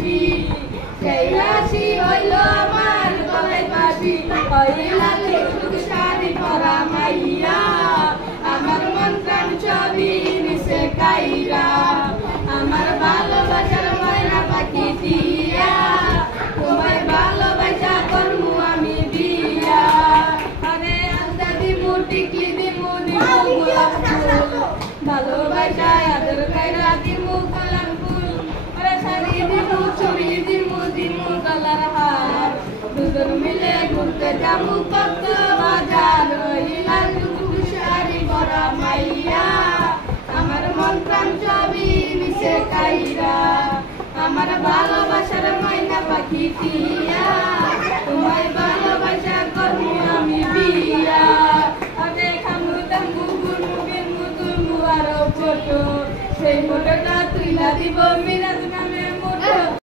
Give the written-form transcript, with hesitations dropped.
হাসি সেই হাসি হইল আমার গলায় বাসি হইলা টুকটুক শাড়ি পরা মাইয়া আমার মন প্রাণ ছবি মিশে কাইরা আমার ভালোবাসার ময়না পাখি দিয়া তোমায় ভালোবাসা করমু আমি বিয়া আরে আলতা দিমু টিকলি দিমু দিমু গোলাপ ফুল ভালোবাসা আদর কাইরা দিমু গোলাপ ফুল আরে শাড়ি দিমু চুড়ি দিমু দিমু গলার হার দুজন মিলে ঘুরতে যাবো কত বাজার হইলা টুকটুক শাড়ি পরা মাইয়া আমার মন প্রাণ ছবি মিশে কাইরা আমার ভালোবাসার ময়না পাখি দিয়া তোমায় ভালোবাসা করমু আমি বিয়া আরে খামু দামু গুরমু বিনমু তুলমু আরো ফটো সেই ফটোটা তুইলা দিব মিরাজ নামে মুঠো